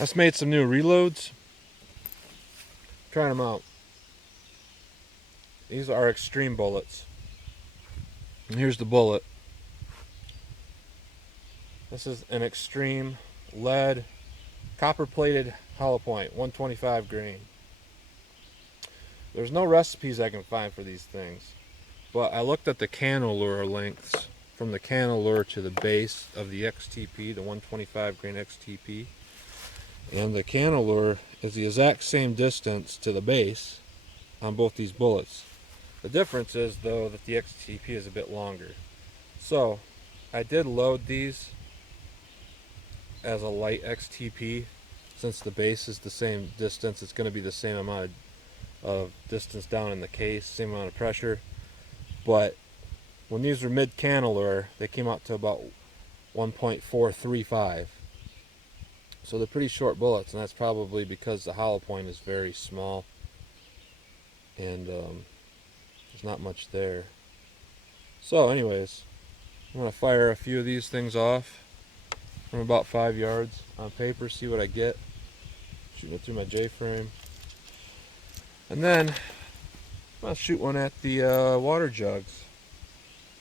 just made some new reloads. Trying them out. These are X-Treme bullets. And here's the bullet. This is an X-Treme lead copper plated hollow point, 125 grain. There's no recipes I can find for these things, but I looked at the canalure lengths from the canalure to the base of the XTP, the 125 grain XTP, and the canalure is the exact same distance to the base on both these bullets. The difference is, though, that the XTP is a bit longer. So I did load these as a light XTP. Since the base is the same distance, it's going to be the same amount of distance down in the case, same amount of pressure. But when these were mid canalure, they came out to about 1.435. So they're pretty short bullets, and that's probably because the hollow point is very small and there's not much there. So anyways, I'm going to fire a few of these things off from about 5 yards on paper, see what I get. Shooting it through my J-frame. And then I'll shoot one at the water jugs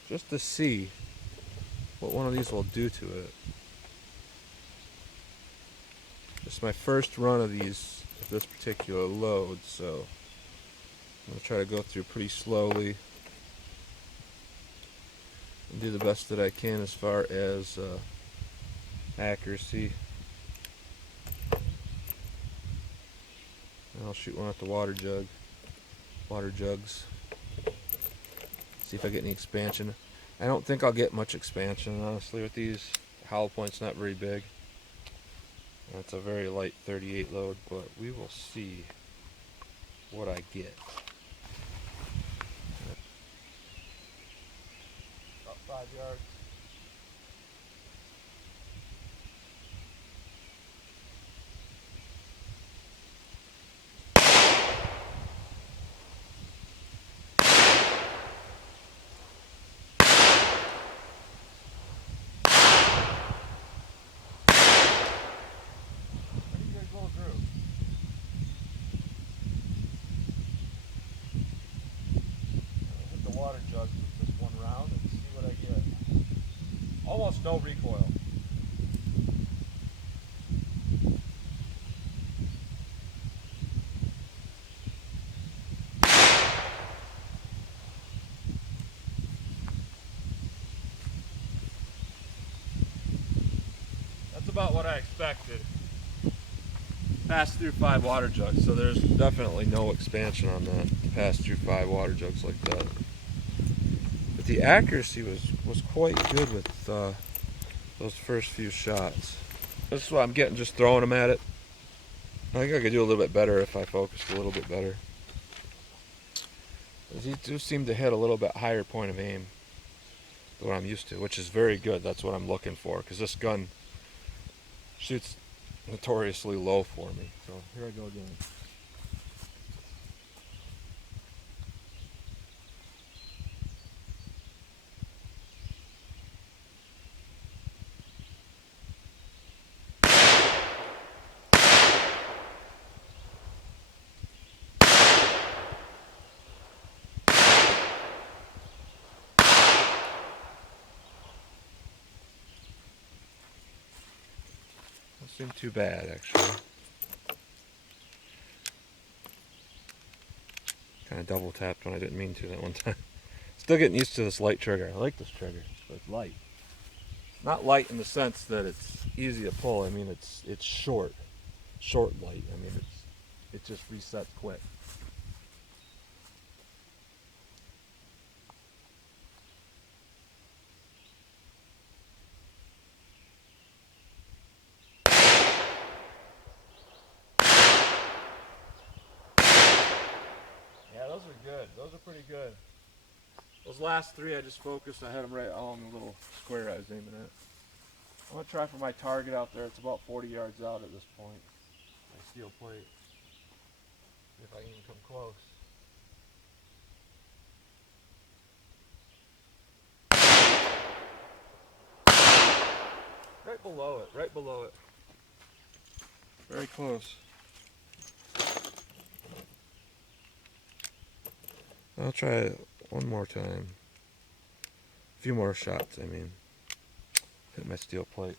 just to see what one of these will do to it. This is my first run of these, of this particular load, so I'm going to try to go through pretty slowly and do the best that I can as far as accuracy. And I'll shoot one at the water jugs. See if I get any expansion. I don't think I'll get much expansion, honestly, with these. The hollow point's not very big. It's a very light 38 load, but we will see what I get. About 5 yards. Water jugs with just one round and see what I get. Almost no recoil. That's about what I expected. Passed through 5 water jugs, so there's definitely no expansion on that. Pass through 5 water jugs like that. But the accuracy was quite good with those first few shots. This is what I'm getting just throwing them at it. I think I could do a little bit better if I focused a little bit better. These do seem to hit a little bit higher point of aim than what I'm used to, which is very good. That's what I'm looking for, because this gun shoots notoriously low for me. So here I go again. Doesn't seem too bad, actually. Kind of double tapped when I didn't mean to that one time. Still getting used to this light trigger. I like this trigger, but it's light. Not light in the sense that it's easy to pull. I mean, it's short light. I mean, it just resets quick. Yeah, those are good. Those are pretty good. Those last 3 I just focused. I had them right along the little square I was aiming at. I'm going to try for my target out there. It's about 40 yards out at this point. My steel plate. See if I can come close. Right below it, right below it. Very close. I'll try it one more time. A few more shots, I mean. Hit my steel plate.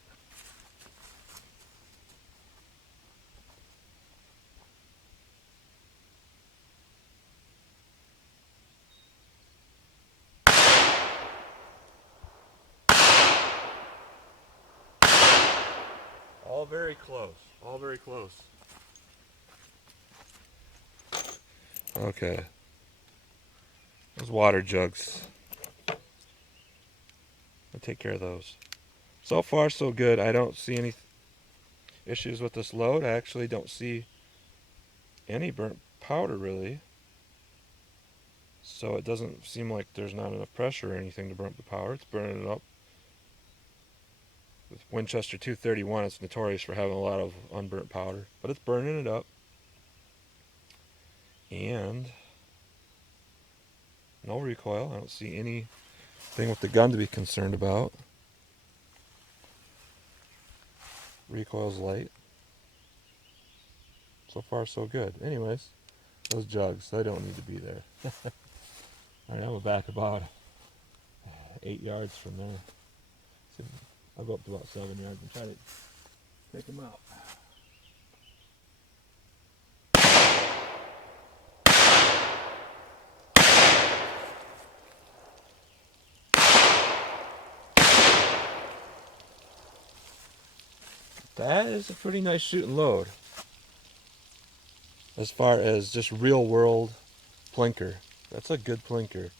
All very close. All very close. Okay. Those water jugs. I'll take care of those. So far, so good. I don't see any issues with this load. I actually don't see any burnt powder, really. So it doesn't seem like there's not enough pressure or anything to burn the powder. It's burning it up. With Winchester 231, it's notorious for having a lot of unburnt powder. But it's burning it up. And no recoil. I don't see anything with the gun to be concerned about. Recoil's light. So far, so good. Anyways, those jugs, they don't need to be there. Alright, I'm back about 8 yards from there. So I'll go up to about 7 yards and try to take them out. That is a pretty nice shooting load. As far as just real world plinker. That's a good plinker.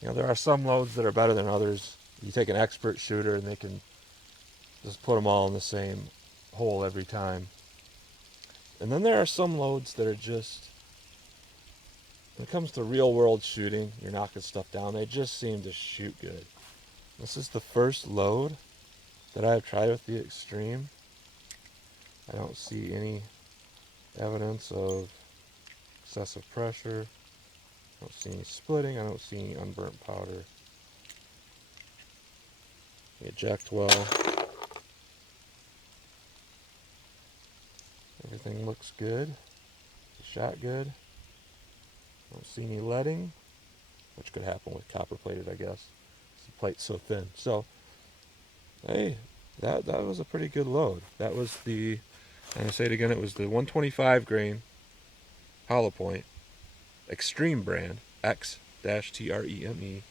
You know, there are some loads that are better than others. You take an expert shooter and they can just put them all in the same hole every time. And then there are some loads that are just, when it comes to real world shooting, you're knocking stuff down, they just seem to shoot good. This is the first load that I've tried with the X-Treme. I don't see any evidence of excessive pressure. I don't see any splitting. I don't see any unburnt powder. They eject well. Everything looks good. Shot good. Don't see any leading, which could happen with copper plated, I guess. The plate's so thin. So, hey, that was a pretty good load. That was the, I'm going to say it again, it was the 125 grain hollow point X-Treme brand, X-Treme,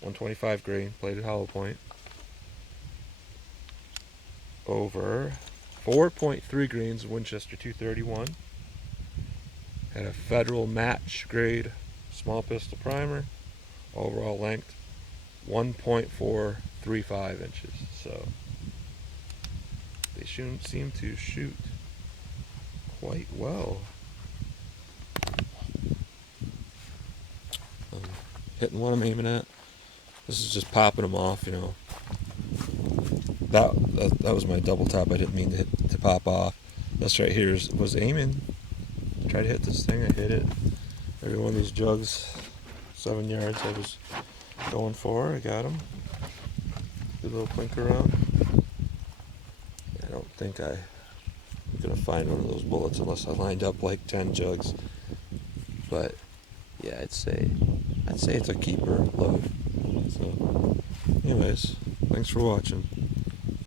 125 grain plated hollow point over 4.3 grains of Winchester 231. Had a Federal match grade small pistol primer. Overall length 1.435 inches. So they seem to shoot quite well. Hitting what I'm aiming at. This is just popping them off, you know. That was my double top. I didn't mean to pop off. This right here was aiming. Tried to hit this thing. I hit it. Every one of these jugs, 7 yards. I was going for. I got him. Good little clink around. I don't think I'm gonna find one of those bullets unless I lined up like 10 jugs. But yeah, I'd say it's a keeper load. So, anyways, thanks for watching.